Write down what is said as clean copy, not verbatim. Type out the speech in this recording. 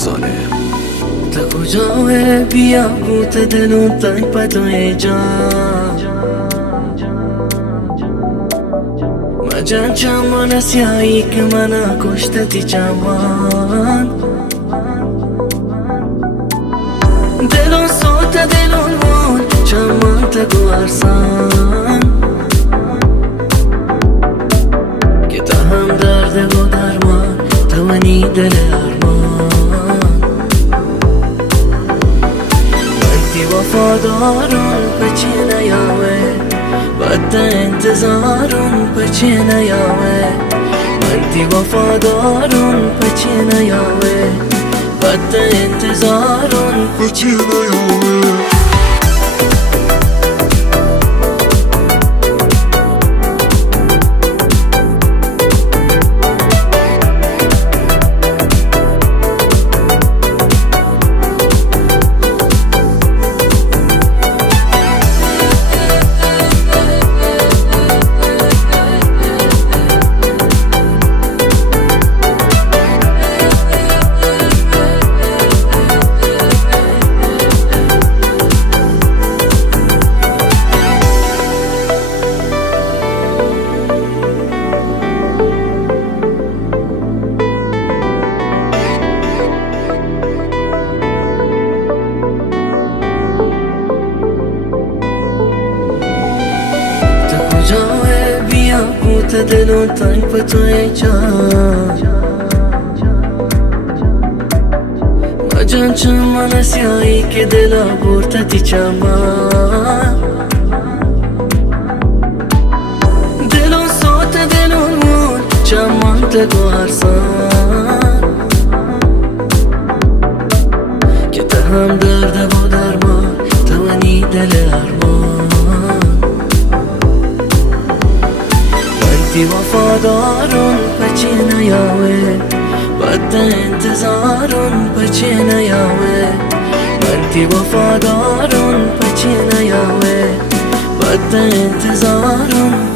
فرزانه. تا کجای بیا بوت دلون تنگ پتوی جان مجان چمان سیایی که منو کشته چمان دلون صوت دلون مون چمان تگو ارسان که تا هم درد و درمان توانی دل ارمان وقتی وفادارون پچی نیاوه بعد انتظارون پچی نیاوه وقتی وفادارون پچی نیاوه بعد انتظارون پچی نیاوه جای بیا بوت دلون تنگ پتوی جان مجان چمان سیایی که دلا برتتی چمان دلون صوت دلون مون چمان تگو ارسان که تا هم درد و درمان توانی دل ارمان وقتی وفادارون پچی نیاوه بعد انتظارون پچی نیاوه وقتی وفادارون پچی نیاوه بعد انتظارون